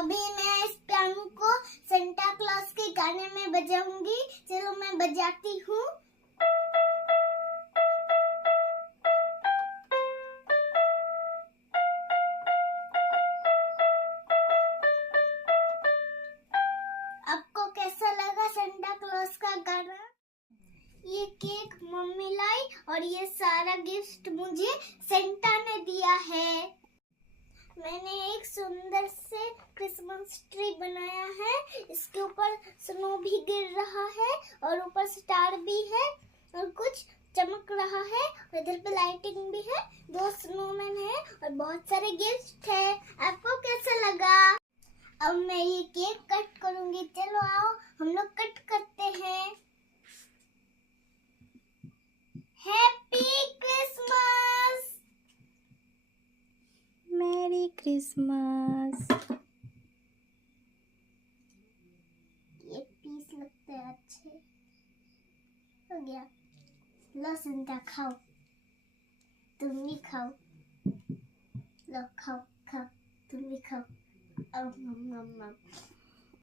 अभी मैं इस पियानो को सेंटा क्लॉज के गाने में बजाऊंगी। चलो मैं बजाती हूँ। आपको कैसा लगा सेंटा क्लॉज का गाना? ये केक मम्मी लाई और ये सारा गिफ्ट मुझे सेंटा ने दिया है। मैंने एक सुंदर से क्रिसमस ट्री बनाया है। इसके ऊपर स्नो भी गिर रहा है और ऊपर स्टार भी है और कुछ चमक रहा है और इधर पे लाइटिंग भी है। 2 स्नोमैन है और बहुत सारे गिफ्ट है। आपको कैसा लगा? अब मैं ये केक कट करूंगी। चलो आओ हम लोग कट करते हैं। Happy Christmas. Merry Christmas. ये पीस लगते हैं अच्छे। हो गया। लो संता खाओ। तुम भी खाओ। लो खाओ खाओ। तुम भी खाओ।